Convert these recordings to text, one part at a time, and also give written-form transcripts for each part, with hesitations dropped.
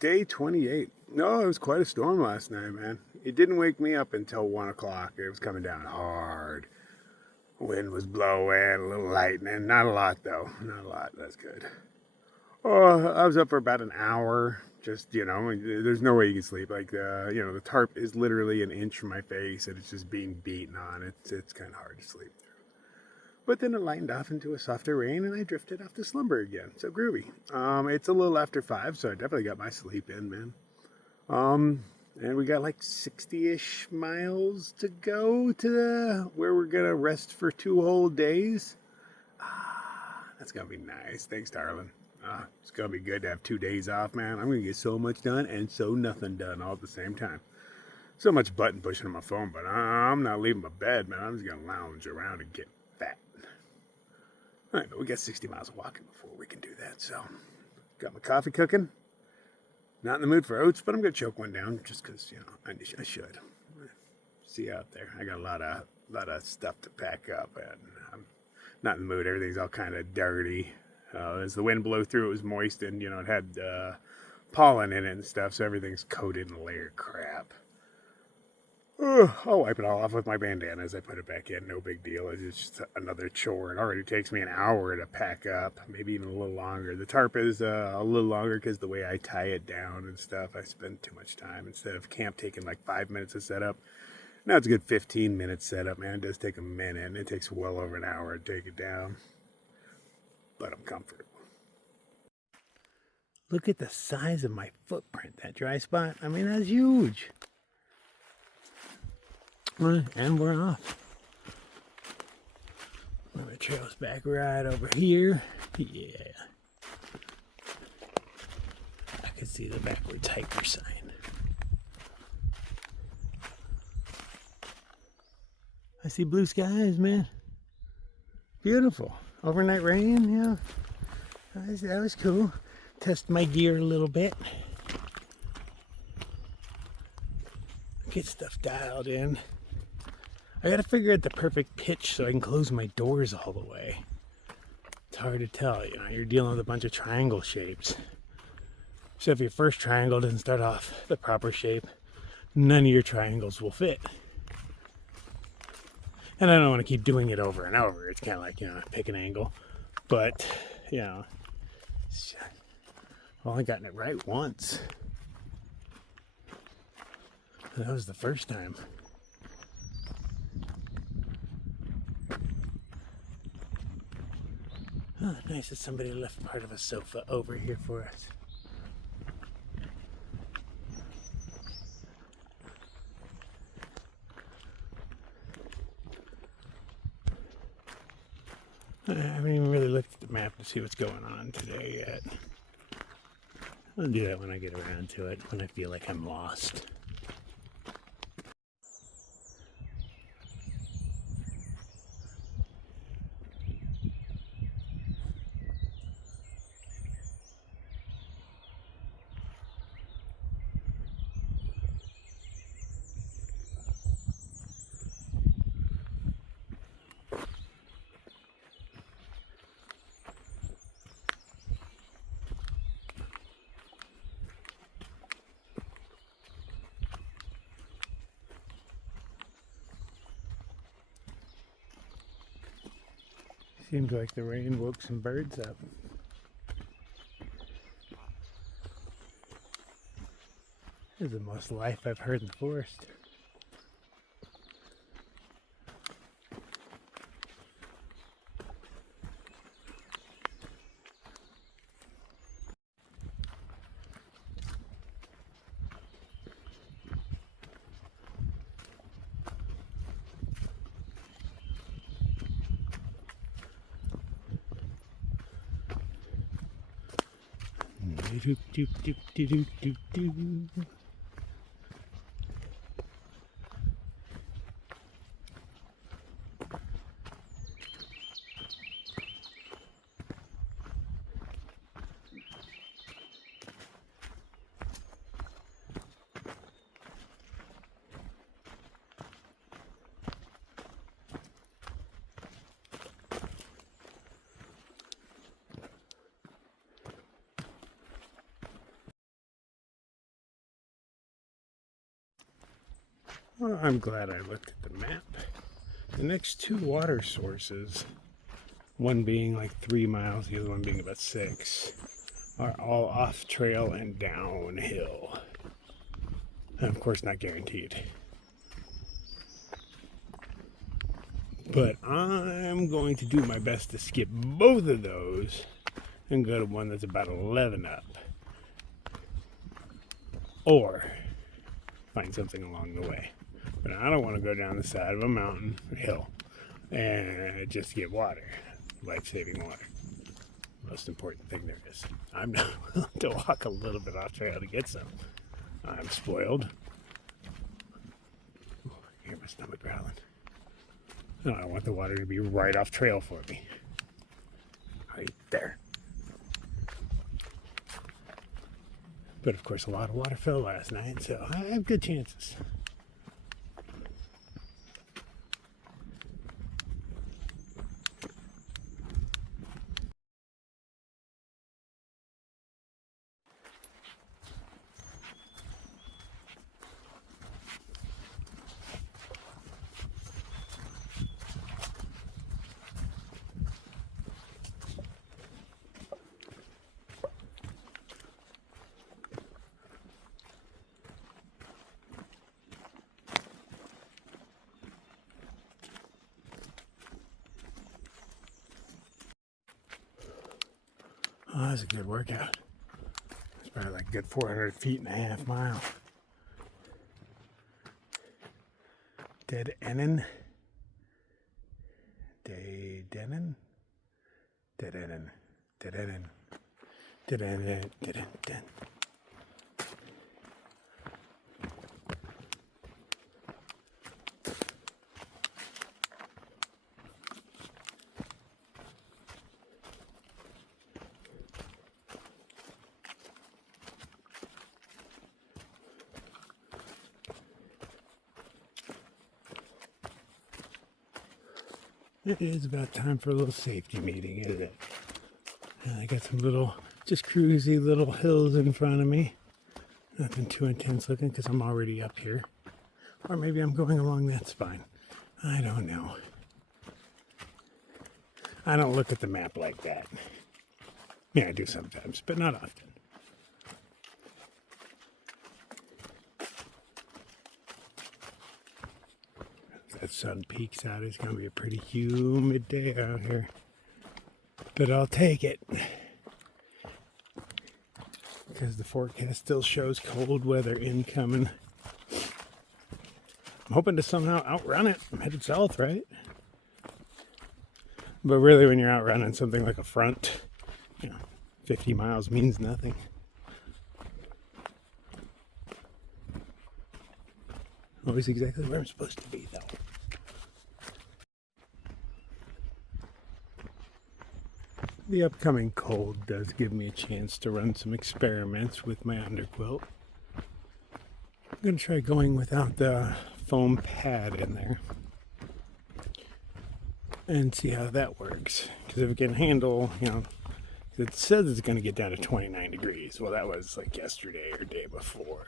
Day 28. No, it was quite a storm last night, man. It didn't wake me up until 1 o'clock. It was coming down hard. Wind was blowing, a little lightning. Not a lot, though. Not a lot. That's good. Oh, I was up for about an hour. Just, there's no way you can sleep. Like, the tarp is literally an inch from my face, and it's just being beaten on. It's kind of hard to sleep. But then it lightened off into a softer rain, and I drifted off to slumber again. So groovy. It's a little after 5, so I definitely got my sleep in, man. And we got like 60-ish miles to go to where we're gonna rest for 2 whole days. That's gonna be nice. Thanks, darling. It's gonna be good to have 2 days off, man. I'm gonna get so much done and so nothing done all at the same time. So much button pushing on my phone, but I'm not leaving my bed, man. I'm just gonna lounge around and get fat. All right, but we got 60 miles of walking before we can do that. So, got my coffee cooking. Not in the mood for oats, but I'm gonna choke one down just because I should. See you out there. I got a lot of stuff to pack up, and I'm not in the mood. Everything's all kind of dirty. As the wind blew through, it was moist, and it had pollen in it and stuff, so everything's coated in a layer of crap. I'll wipe it all off with my bandana as I put it back in. No big deal. It's just another chore. It already takes me an hour to pack up, maybe even a little longer. The tarp is a little longer because the way I tie it down and stuff, I spend too much time. Instead of camp taking like 5 minutes to set up, now it's a good 15 minutes setup, man. It does take a minute, and it takes well over an hour to take it down. But I'm comfortable. Look at the size of my footprint, that dry spot. I mean, that's huge. And we're off. The trail's back right over here. Yeah. I can see the backwards hiker sign. I see blue skies, man. Beautiful. Overnight rain, yeah. That was cool. Test my gear a little bit. Get stuff dialed in. I gotta figure out the perfect pitch so I can close my doors all the way. It's hard to tell, you're dealing with a bunch of triangle shapes. So if your first triangle doesn't start off the proper shape, none of your triangles will fit. And I don't want to keep doing it over and over. It's kind of like, pick an angle. But, I've only gotten it right once. That was the first time. Oh, nice that somebody left part of a sofa over here for us. I haven't even really looked at the map to see what's going on today yet. I'll do that when I get around to it, when I feel like I'm lost. Seems like the rain woke some birds up. This is the most life I've heard in the forest. Do do do do do do do. Well, I'm glad I looked at the map. The next two water sources, one being like 3 miles, the other one being about 6, are all off trail and downhill. And of course, not guaranteed. But I'm going to do my best to skip both of those and go to one that's about 11 up. Or find something along the way. But I don't want to go down the side of a mountain or hill and just get water, life-saving water. Most important thing there is. I'm not willing to walk a little bit off trail to get some. I'm spoiled. Ooh, I hear my stomach growling. No, I want the water to be right off trail for me. Right there. But of course, a lot of water fell last night, so I have good chances. Oh, that's a good workout. It's probably like a good 400 feet and a half mile. Dead Ennen. Dead Ennen. Dead Ennen. Dead Ennen. Dead Ennen. Dead Ennen. It is about time for a little safety meeting, isn't it? And I got some little, just cruisy little hills in front of me. Nothing too intense looking because I'm already up here. Or maybe I'm going along that spine. I don't know. I don't look at the map like that. Yeah, I do sometimes, but not often. That sun peeks out. It's going to be a pretty humid day out here. But I'll take it. Because the forecast still shows cold weather incoming. I'm hoping to somehow outrun it. I'm headed south, right? But really, when you're outrunning something like a front, 50 miles means nothing. Always exactly where I'm supposed to be, though. The upcoming cold does give me a chance to run some experiments with my underquilt. I'm going to try going without the foam pad in there and see how that works. Because if it can handle, it says it's going to get down to 29 degrees. Well, that was like yesterday or day before.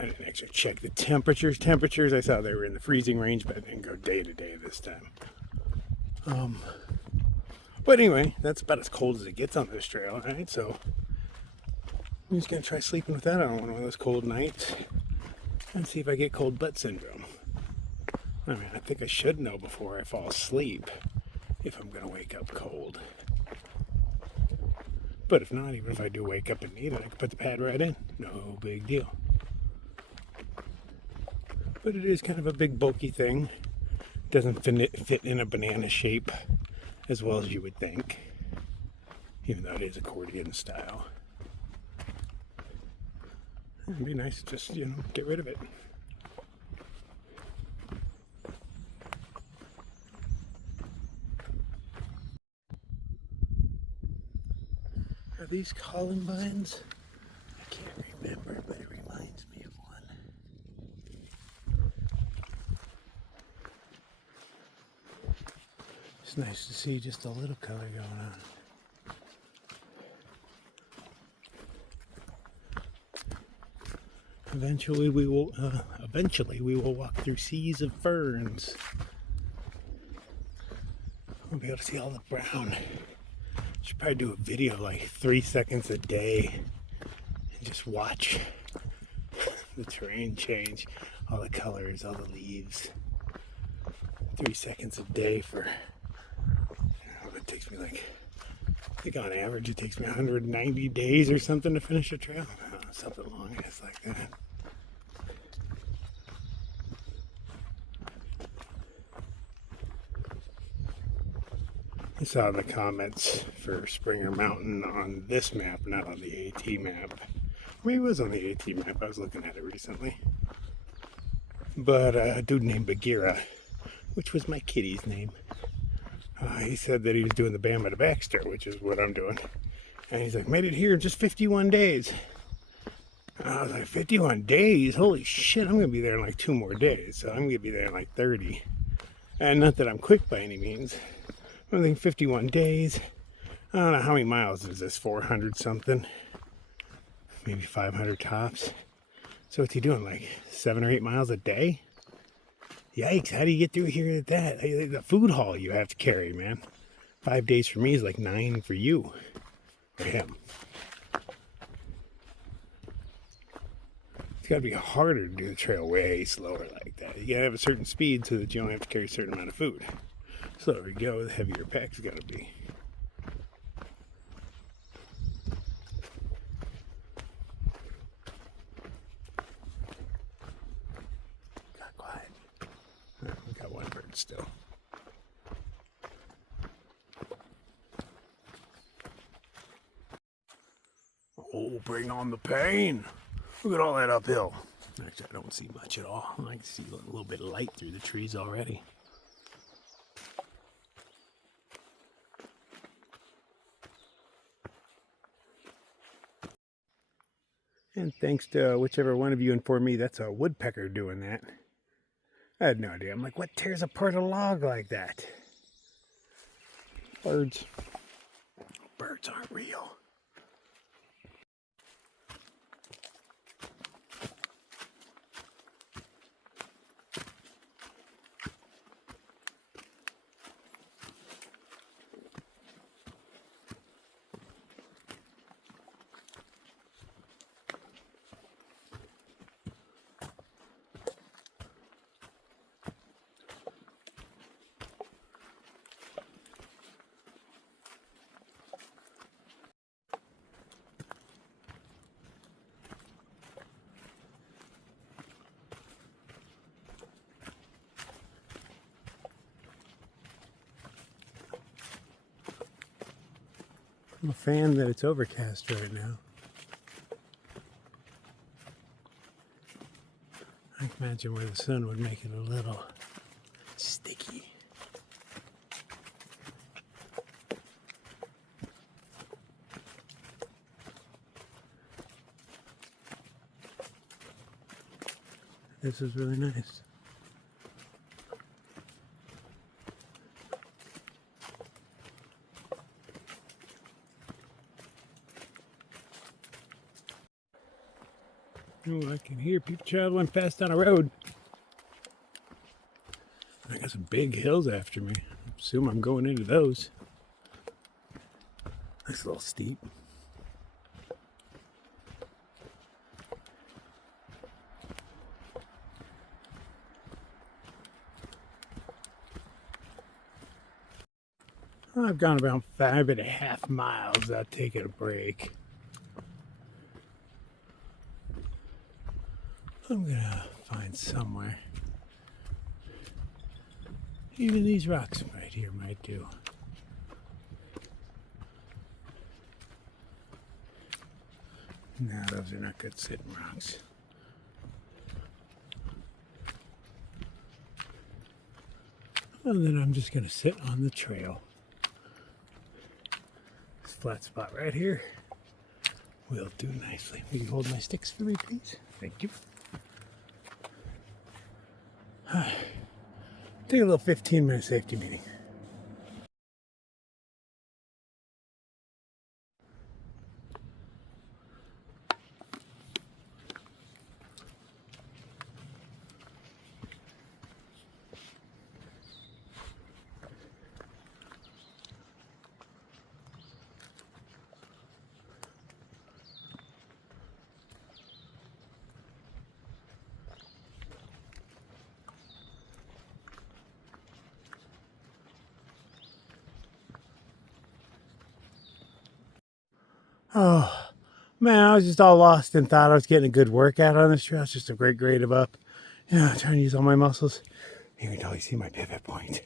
I didn't actually check the temperatures. I saw they were in the freezing range, but I didn't go day to day this time. But anyway, that's about as cold as it gets on this trail, right? So I'm just going to try sleeping with that on one of those cold nights and see if I get cold butt syndrome. I mean, I think I should know before I fall asleep if I'm going to wake up cold. But if not, even if I do wake up and need it, I can put the pad right in. No big deal. But it is kind of a big, bulky thing. Doesn't fit in a banana shape as well as you would think, even though it is accordion style. It'd be nice to just, get rid of it. Are these columbines? I can't remember, but it reminds me of one. It's nice to see just a little color going on. Eventually we will walk through seas of ferns. We'll be able to see all the brown. Should probably do a video like 3 seconds a day and just watch the terrain change, all the colors, all the leaves. 3 seconds a day for, it takes me like, I think on average it takes me 190 days or something to finish a trail. Something long ass like that. I saw the comments for Springer Mountain on this map, not on the AT map. Maybe it was on the AT map, I was looking at it recently. But a dude named Bagheera, which was my kitty's name, he said that he was doing the Bama to Baxter, which is what I'm doing. And he's like, made it here in just 51 days. And I was like, 51 days? Holy shit, I'm going to be there in like 2 more days. So I'm going to be there in like 30. And not that I'm quick by any means. I'm thinking 51 days. I don't know how many miles is this, 400 something? Maybe 500 tops. So what's he doing, like 7 or 8 miles a day? Yikes, how do you get through here at that? The food haul you have to carry, man. 5 days for me is like 9 for you. For him. It's got to be harder to do the trail way slower like that. You got to have a certain speed so that you don't have to carry a certain amount of food. Slower you go, the heavier your pack's got to be. Got quiet. Oh, we got one bird still. Oh, bring on the pain. Look at all that uphill. Actually, I don't see much at all. I can see a little bit of light through the trees already. And thanks to whichever one of you informed me, that's a woodpecker doing that. I had no idea. I'm like, what tears apart a log like that? Birds. Birds aren't real. I'm a fan that it's overcast right now. I can imagine where the sun would make it a little sticky. This is really nice. Oh, I can hear people traveling fast on a road. I got some big hills after me. I assume I'm going into those. Nice little steep. I've gone about 5.5 miles without taking a break. I'm gonna find somewhere. Even these rocks right here might do. No, those are not good sitting rocks. And then I'm just gonna sit on the trail. This flat spot right here will do nicely. Will you hold my sticks for me, please? Thank you. Take a little 15-minute safety meeting. Oh, man, I was just all lost and thought I was getting a good workout on this trail. It's just a great grade of up. Trying to use all my muscles. You can totally see my pivot point.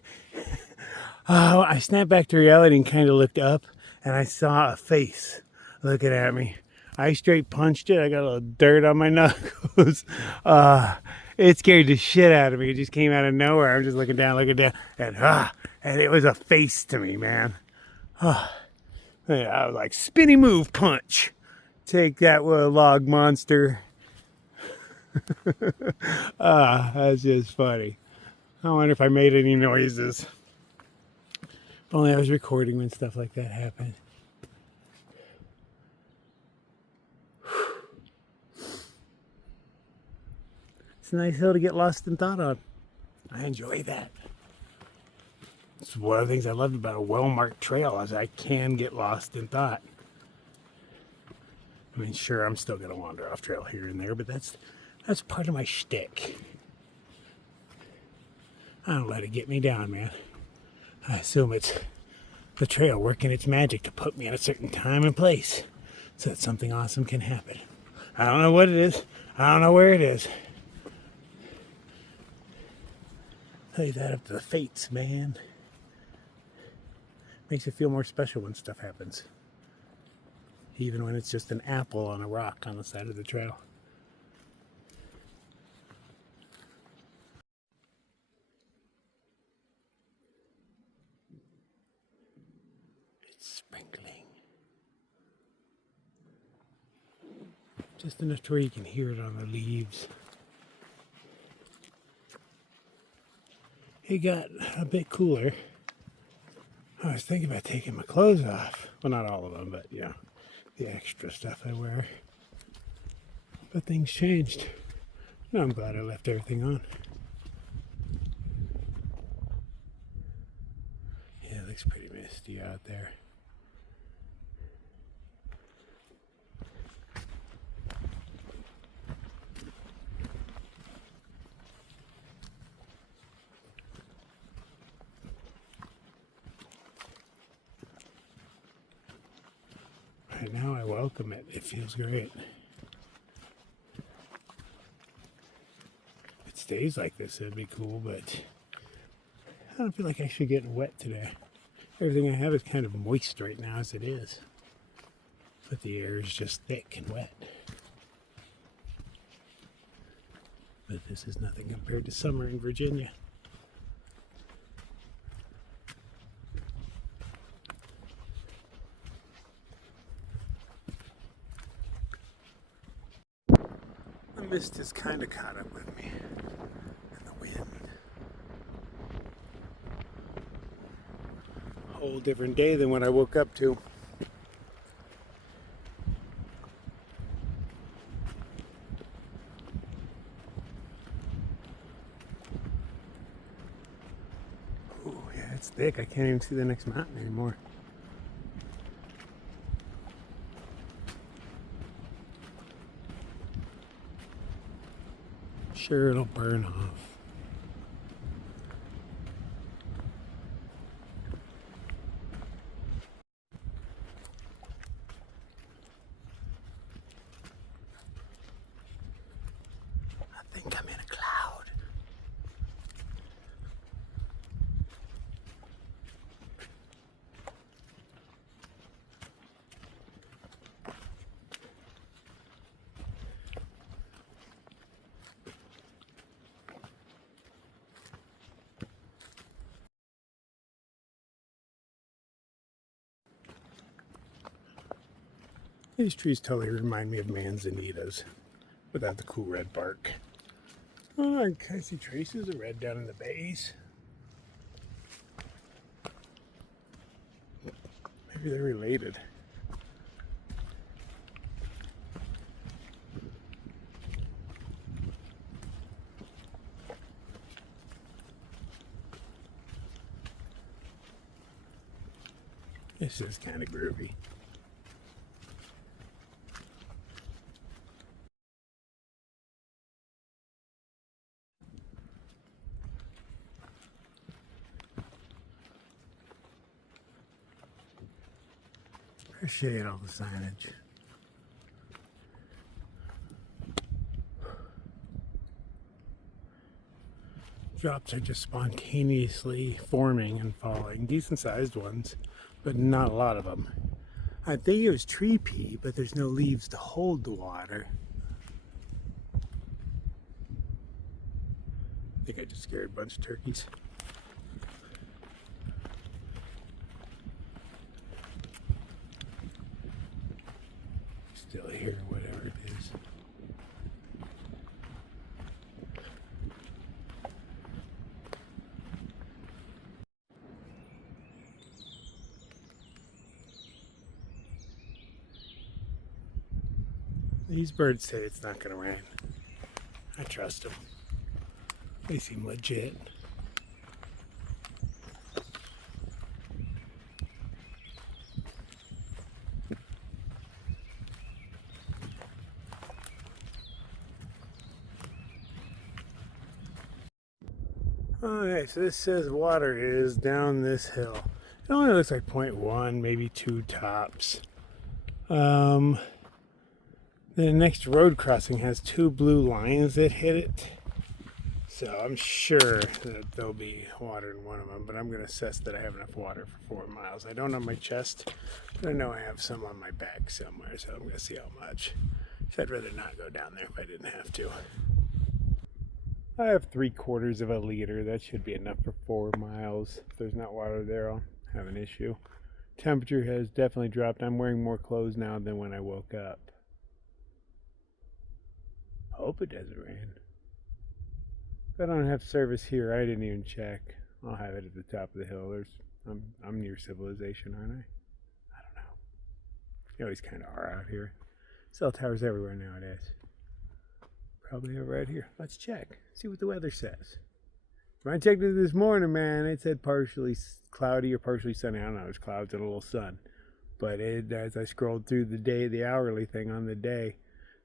I snapped back to reality and kind of looked up, and I saw a face looking at me. I straight punched it. I got a little dirt on my knuckles. It scared the shit out of me. It just came out of nowhere. I'm just looking down, and it was a face to me, man. I was like, spinny move punch. Take that, log monster. That's just funny. I wonder if I made any noises. If only I was recording when stuff like that happened. It's a nice hill to get lost in thought on. I enjoy that. It's one of the things I loved about a well-marked trail is I can get lost in thought. I mean, sure, I'm still going to wander off trail here and there, but that's part of my shtick. I don't let it get me down, man. I assume it's the trail working its magic to put me at a certain time and place so that something awesome can happen. I don't know what it is. I don't know where it is. Leave that up to the fates, man. Makes it feel more special when stuff happens. Even when it's just an apple on a rock on the side of the trail. It's sprinkling. Just enough to where you can hear it on the leaves. It got a bit cooler. I was thinking about taking my clothes off. Well, not all of them, but the extra stuff I wear. But things changed. No, I'm glad I left everything on. Yeah, it looks pretty misty out there. Right now I welcome it. It feels great. If it stays like this, it'd be cool, but I don't feel like I should get wet today. Everything I have is kind of moist right now as it is. But the air is just thick and wet. But this is nothing compared to summer in Virginia. The mist has kind of caught up with me. And the wind. A whole different day than what I woke up to. Oh, yeah, it's thick. I can't even see the next mountain anymore. Sure, it'll burn off. I think I'm in a cloud. These trees totally remind me of manzanitas without the cool red bark. Oh, I kind of see traces of red down in the base. Maybe they're related. This is kind of groovy. Appreciate all the signage. Drops are just spontaneously forming and falling. Decent sized ones, but not a lot of them. I think it was tree pea, but there's no leaves to hold the water. I think I just scared a bunch of turkeys. Still here, whatever it is. These birds say it's not going to rain. I trust them. They seem legit. Okay, so this says water is down this hill. It only looks like 0.1, maybe 2 tops. The next road crossing has 2 blue lines that hit it. So I'm sure that there'll be water in one of them, but I'm going to assess that I have enough water for 4 miles. I don't on my chest, but I know I have some on my back somewhere, so I'm going to see how much. So I'd rather not go down there if I didn't have to. I have 3/4 of a liter. That should be enough for 4 miles. If there's not water there, I'll have an issue. Temperature has definitely dropped. I'm wearing more clothes now than when I woke up. Hope it doesn't rain. If I don't have service here, I didn't even check. I'll have it at the top of the hill. I'm near civilization, aren't I? I don't know. You always kind of are out here. Cell towers everywhere nowadays. Probably over right here. Let's check. See what the weather says. When I checked it this morning, man, it said partially cloudy or partially sunny. I don't know. There's clouds and a little sun. But as I scrolled through the day, the hourly thing on the day,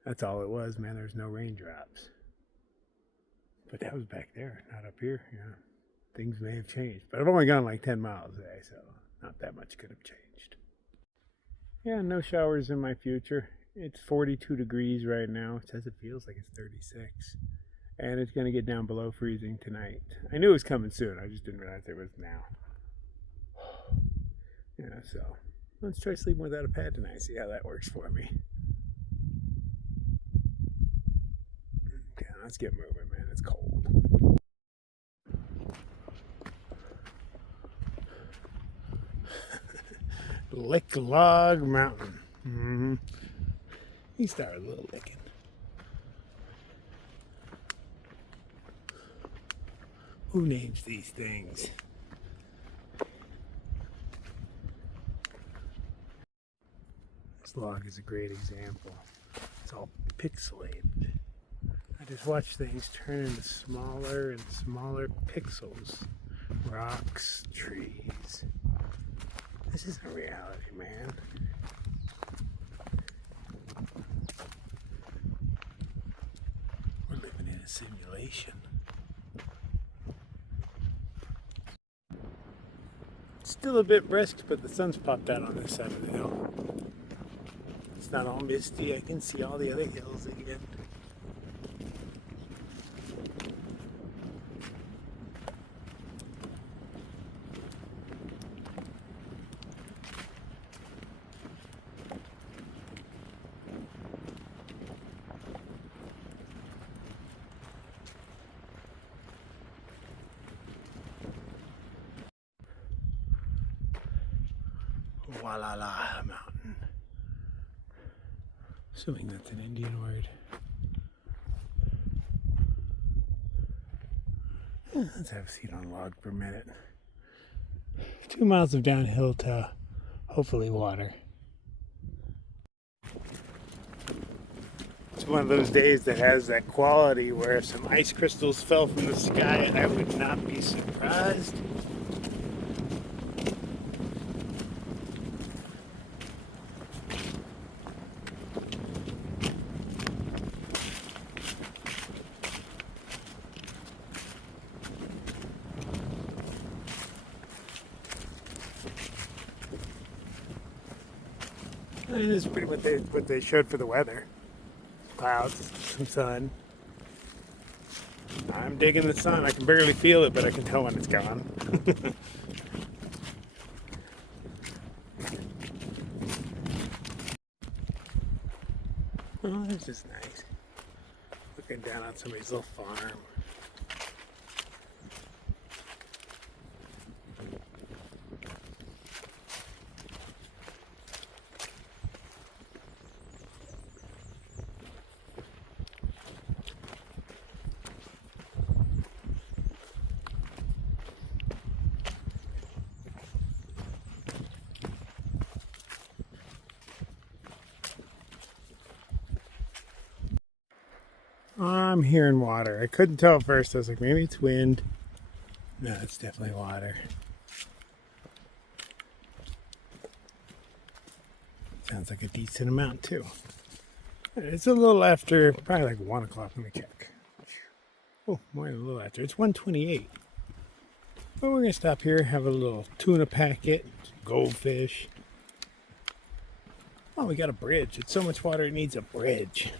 that's all it was, man. There's no raindrops. But that was back there, not up here. Yeah, things may have changed. But I've only gone like 10 miles today, so not that much could have changed. Yeah, no showers in my future. It's 42 degrees right now. It says it feels like it's 36. And it's going to get down below freezing tonight. I knew it was coming soon. I just didn't realize it was now. Yeah, so let's try sleeping without a pad tonight. See how that works for me. Okay, let's get moving, man. It's cold. Lick Log Mountain. Mm-hmm. He started a little licking. Who names these things? This log is a great example. It's all pixelated. I just watch things turn into smaller and smaller pixels. Rocks, trees. This isn't reality, man. We're living in a simulation. Still a bit brisk, but the sun's popped out on this side of the hill. It's not all misty. I can see all the other hills again. Walala Mountain. Assuming that's an Indian word. Let's have a seat on a log for a minute. 2 miles of downhill to hopefully water. It's one of those days that has that quality where if some ice crystals fell from the sky, I would not be surprised. This is pretty much what they showed for the weather. Clouds, some sun. I'm digging the sun. I can barely feel it, but I can tell when it's gone. Oh, this is nice. Looking down on somebody's little farm. I'm hearing water. I couldn't tell at first. I was like, maybe it's wind. No, it's definitely water. Sounds like a decent amount too. It's a little after, probably like 1 o'clock. Let me check. Oh, more than a little after. It's 1:28. But we're going to stop here, have a little tuna packet, goldfish. Oh, we got a bridge. It's so much water it needs a bridge.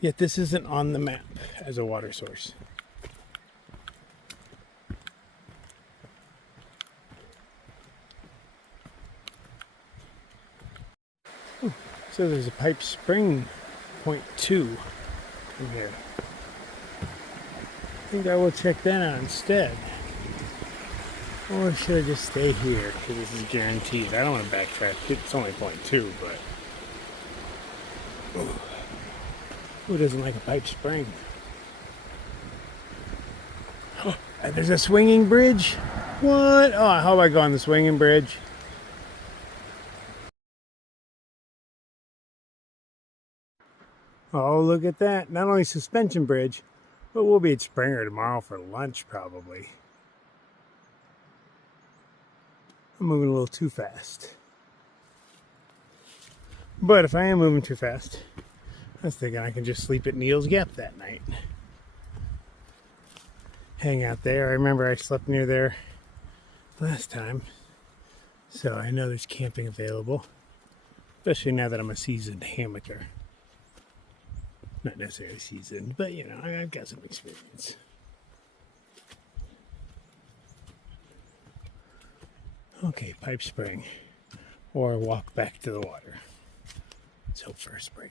Yet this isn't on the map as a water source. Ooh, so there's a pipe spring, 0.2 in here. I think I will check that out instead. Or should I just stay here? Because this is guaranteed. I don't want to backtrack. It's only 0.2, but... Ooh. Who doesn't like a pipe spring? Oh, and there's a swinging bridge? What? Oh, how do I go on the swinging bridge? Oh, look at that. Not only suspension bridge, but we'll be at Springer tomorrow for lunch probably. I'm moving a little too fast. But if I am moving too fast, I was thinking I can just sleep at Neil's Gap that night. Hang out there. I remember I slept near there last time. So I know there's camping available. Especially now that I'm a seasoned hammocker. Not necessarily seasoned, but you know, I've got some experience. Okay, pipe spring. Or walk back to the water. Let's hope for a spring.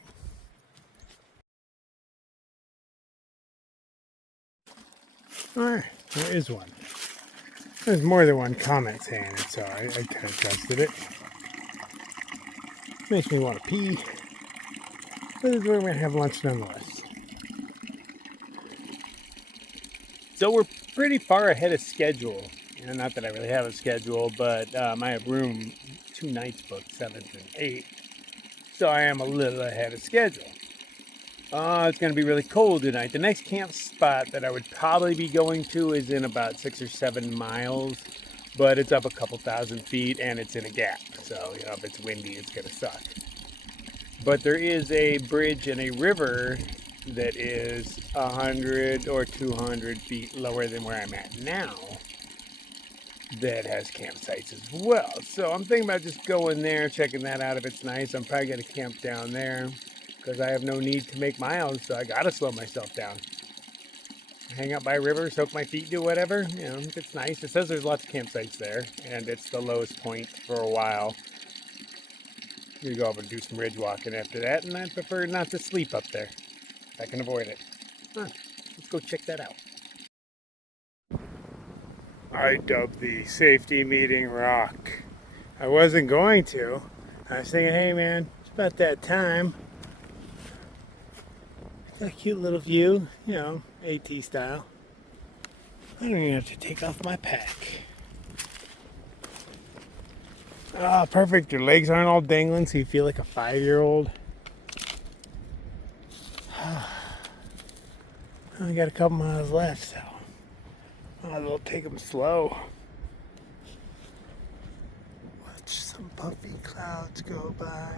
Alright, there is one. There's more than one comment saying it, so I kind of trusted it. Makes me want to pee. But we're going to have lunch nonetheless. So we're pretty far ahead of schedule. You know, not that I really have a schedule, but I have room 2 nights booked, 7th and 8th. So I am a little ahead of schedule. It's going to be really cold tonight. The next camp spot that I would probably be going to is in about 6 or 7 miles, but it's up a couple thousand feet and it's in a gap. So, you know, if it's windy, it's going to suck. But there is a bridge and a river that is 100 or 200 feet lower than where I'm at now that has campsites as well. So I'm thinking about just going there, checking that out if it's nice. I'm probably going to camp down there, because I have no need to make miles, so I gotta slow myself down. Hang out by a river, soak my feet, do whatever. You know, it's nice. It says there's lots of campsites there, and it's the lowest point for a while. You go up and do some ridge walking after that, and I prefer not to sleep up there. I can avoid it. Let's go check that out. I dubbed the safety meeting rock. I wasn't going to. I was thinking, hey man, it's about that time. A cute little view, you know, AT style. I don't even have to take off my pack. Ah, perfect. Your legs aren't all dangling, so you feel like a 5-year-old. I got a couple miles left, so might as well take them slow. Watch some puffy clouds go by.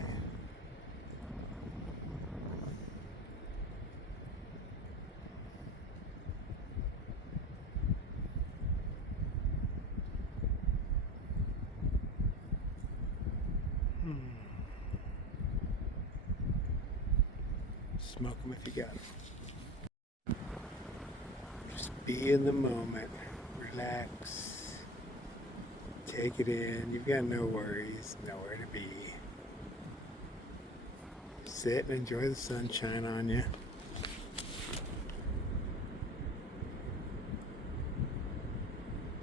Smoke them if you got them. Just be in the moment. Relax. Take it in. You've got no worries, nowhere to be. Sit and enjoy the sunshine on you.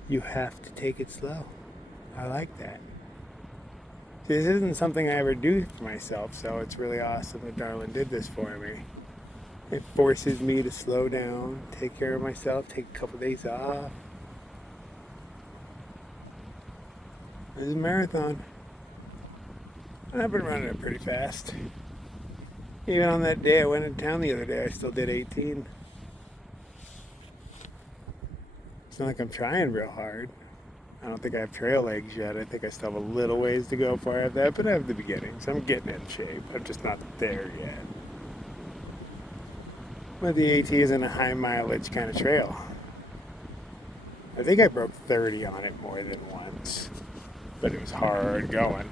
You have to take it slow. I like that. This isn't something I ever do for myself, so it's really awesome that Darwin did this for me. It forces me to slow down, take care of myself, take a couple days off. This is a marathon. I've been running it pretty fast. Even on that day I went in town the other day, I still did 18. It's not like I'm trying real hard. I don't think I have trail legs yet. I think I still have a little ways to go before I have that, but I have the beginnings. I'm getting in shape. I'm just not there yet. But the AT isn't a high mileage kind of trail. I think I broke 30 on it more than once, but it was hard going.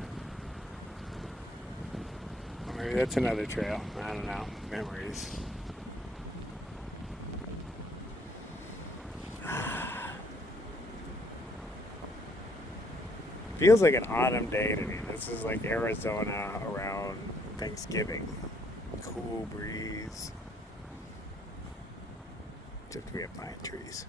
Or maybe that's another trail. I don't know. Memories. Feels like an autumn day to me. This is like Arizona around Thanksgiving. Cool breeze. Except we have pine trees.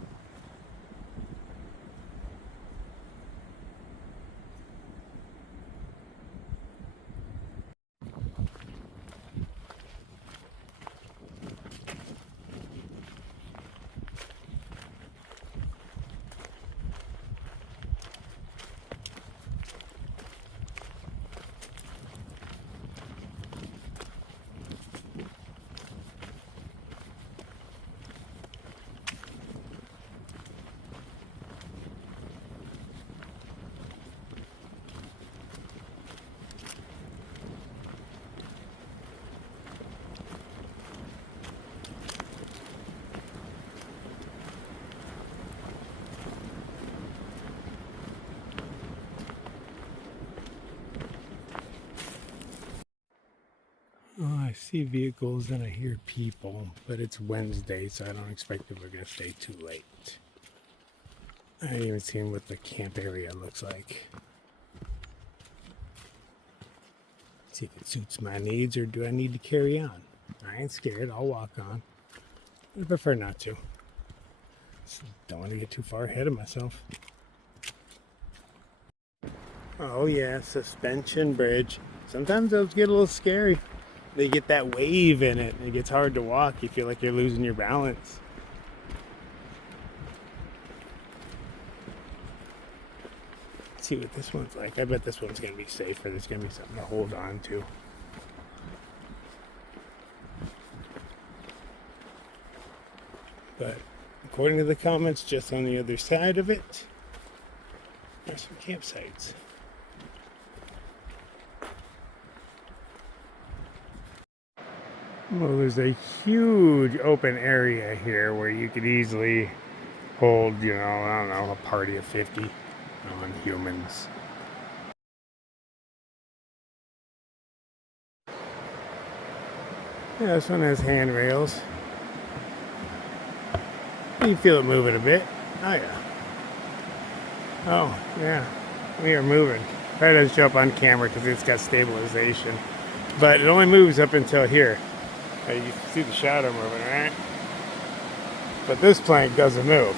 Oh, I see vehicles and I hear people, but it's Wednesday, so I don't expect people are going to stay too late. I haven't even seen what the camp area looks like. See if it suits my needs, or do I need to carry on? I ain't scared. I'll walk on. I prefer not to. Just don't want to get too far ahead of myself. Oh yeah, suspension bridge. Sometimes those get a little scary. They get that wave in it, and it gets hard to walk. You feel like you're losing your balance. Let's see what this one's like. I bet this one's going to be safer. There's going to be something to hold on to. But according to the comments, just on the other side of it, there's some campsites. Well, there's a huge open area here where you could easily hold, I don't know, a party of 50 non-humans. Yeah, this one has handrails. You feel it moving a bit. Oh, yeah. Oh, yeah. We are moving. Probably doesn't show up on camera because it's got stabilization. But it only moves up until here. You can see the shadow moving, right? But this plank doesn't move.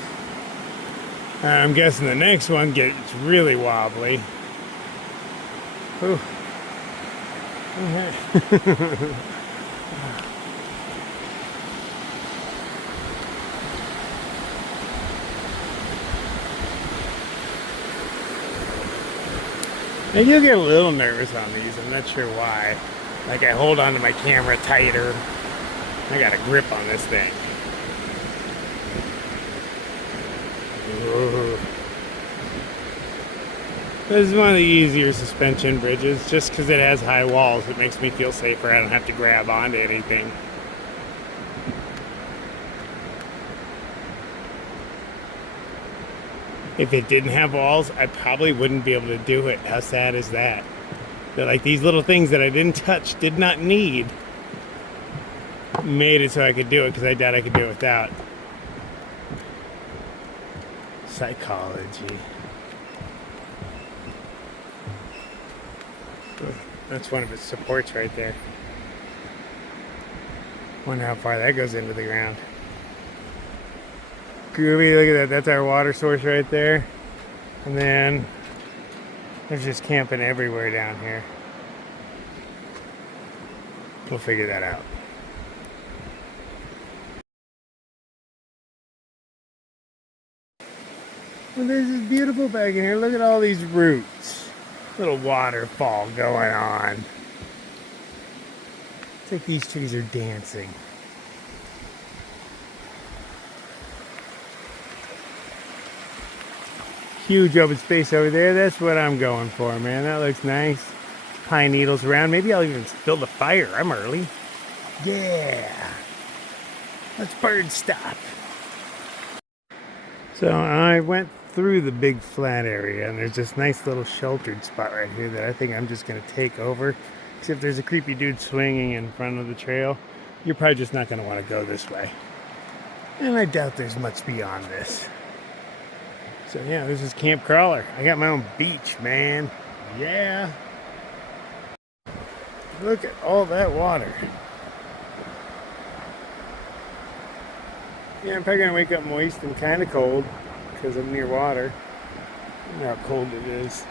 I'm guessing the next one gets really wobbly. Ooh. Okay. I do get a little nervous on these. I'm not sure why. Like I hold onto my camera tighter. I got a grip on this thing. Ooh. This is one of the easier suspension bridges. Just because it has high walls, it makes me feel safer. I don't have to grab onto anything. If it didn't have walls, I probably wouldn't be able to do it. How sad is that? They're like these little things that I didn't touch, did not need. made it so I could do it because I doubt I could do it without. Psychology. That's one of its supports right there. Wonder how far that goes into the ground. Groovy, look at that. That's our water source right there. And then there's just camping everywhere down here. We'll figure that out. Well, this is beautiful back in here. Look at all these roots. Little waterfall going on. It's like these trees are dancing. Huge open space over there. That's what I'm going for, man. That looks nice. Pine needles around. Maybe I'll even build a fire. I'm early. Yeah. Let's bird stop. So I went through the big flat area, and there's this nice little sheltered spot right here that I think I'm just going to take over. Except there's a creepy dude swinging in front of the trail. You're probably just not going to want to go this way. And I doubt there's much beyond this. So yeah, this is Camp Crawler. I got my own beach, man. Yeah. Look at all that water. Yeah, I'm probably gonna wake up moist and kind of cold because I'm near water. I know how cold it is.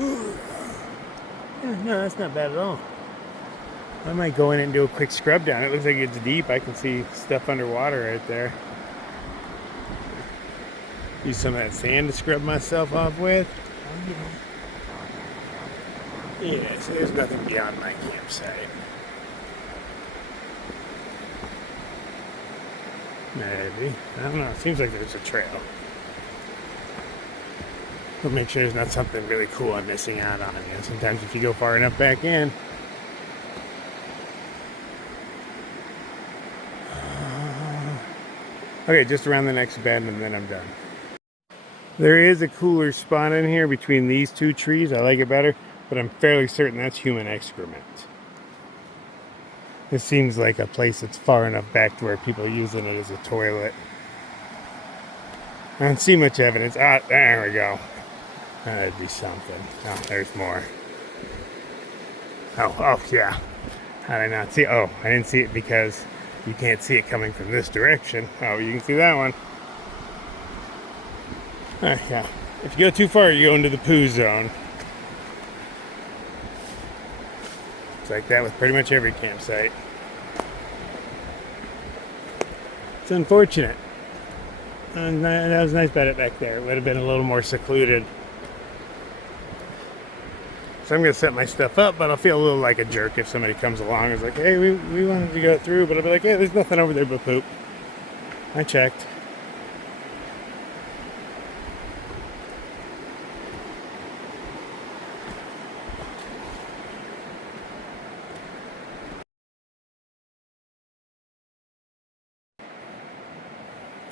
Ooh. Yeah, no, that's not bad at all. I might go in and do a quick scrub down. It looks like it's deep. I can see stuff underwater right there. Use some of that sand to scrub myself off with. Yeah, so there's nothing beyond my campsite. Maybe. I don't know. It seems like there's a trail. But make sure there's not something really cool I'm missing out on. You know, sometimes if you go far enough back in. Okay, just around the next bend and then I'm done. There is a cooler spot in here between these two trees. I like it better, but I'm fairly certain that's human excrement. This seems like a place that's far enough back to where people are using it as a toilet. I don't see much evidence. Ah, there we go. That'd be something. Oh, there's more. Oh, yeah. How did I not see it? Oh, I didn't see it because you can't see it coming from this direction. Oh, you can see that one. Yeah. If you go too far, you go into the poo zone. It's like that with pretty much every campsite. It's unfortunate. That was nice bedded back there. It would have been a little more secluded. So I'm going to set my stuff up, but I'll feel a little like a jerk if somebody comes along and is like, hey, we wanted to go through, but I'll be like, hey, there's nothing over there but poop. I checked.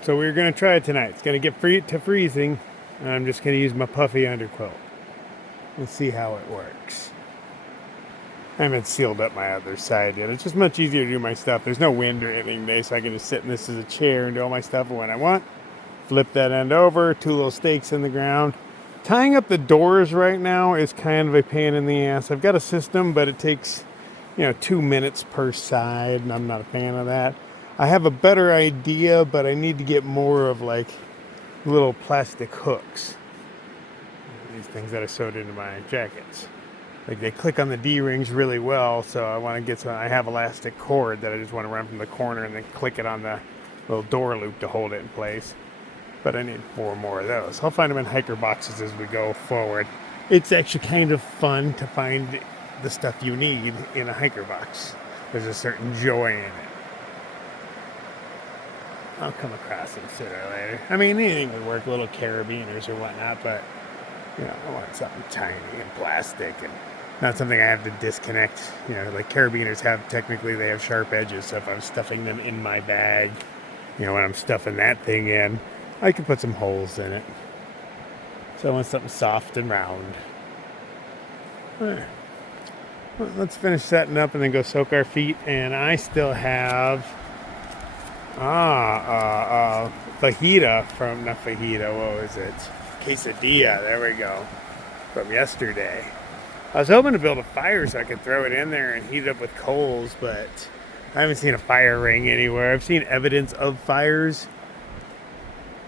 So we're going to try it tonight. It's going to get to freezing, and I'm just going to use my puffy underquilt and see how it works. I haven't sealed up my other side yet. It's just much easier to do my stuff. There's no wind or anything today, so I can just sit in this as a chair and do all my stuff when I want. Flip that end over, 2 little stakes in the ground. Tying up the doors right now is kind of a pain in the ass. I've got a system, but it takes, 2 minutes per side, and I'm not a fan of that. I have a better idea, but I need to get more of like little plastic hooks. These things that I sewed into my jackets. Like they click on the D-rings really well, so I want to get some. I have elastic cord that I just want to run from the corner and then click it on the little door loop to hold it in place. But I need 4 more of those. I'll find them in hiker boxes as we go forward. It's actually kind of fun to find the stuff you need in a hiker box. There's a certain joy in it. I'll come across them sooner or later. I mean, anything would work, little carabiners or whatnot, but, I want something tiny and plastic and not something I have to disconnect. Like carabiners they have sharp edges, so if I'm stuffing them in my bag, when I'm stuffing that thing in, I can put some holes in it. So I want something soft and round. Well, let's finish setting up and then go soak our feet. And I still have fajita from, not fajita, what was it? Quesadilla, there we go, from yesterday. I was hoping to build a fire so I could throw it in there and heat it up with coals, but I haven't seen a fire ring anywhere. I've seen evidence of fires,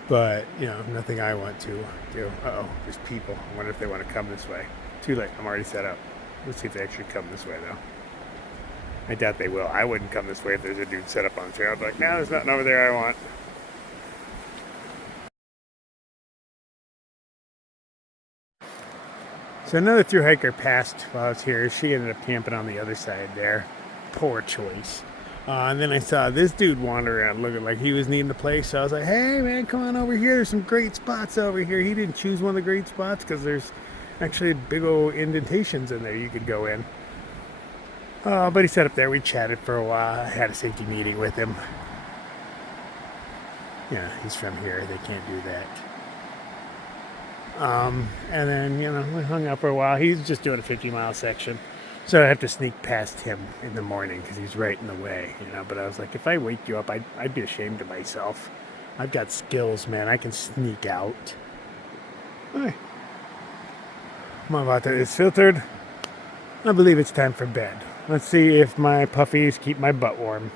but, you know, nothing I want to do. Uh-oh, there's people. I wonder if they want to come this way. Too late, I'm already set up. Let's see if they actually come this way, though. I doubt they will. I wouldn't come this way if there's a dude set up on the trail. I'd be like, no, there's nothing over there I want. So another thru hiker passed while I was here. She ended up camping on the other side there. Poor choice. And then I saw this dude wander around looking like he was needing a place. So I was like, hey man, come on over here. There's some great spots over here. He didn't choose one of the great spots because there's actually big old indentations in there you could go in. But he sat up there. We chatted for a while. I had a safety meeting with him. Yeah, he's from here. They can't do that. And then, you know, we hung out for a while. He's just doing a 50-mile section. So I have to sneak past him in the morning because he's right in the way, you know. But I was like, if I wake you up, I'd be ashamed of myself. I've got skills, man. I can sneak out. Hi. My water is filtered. I believe it's time for bed. Let's see if my puffies keep my butt warm.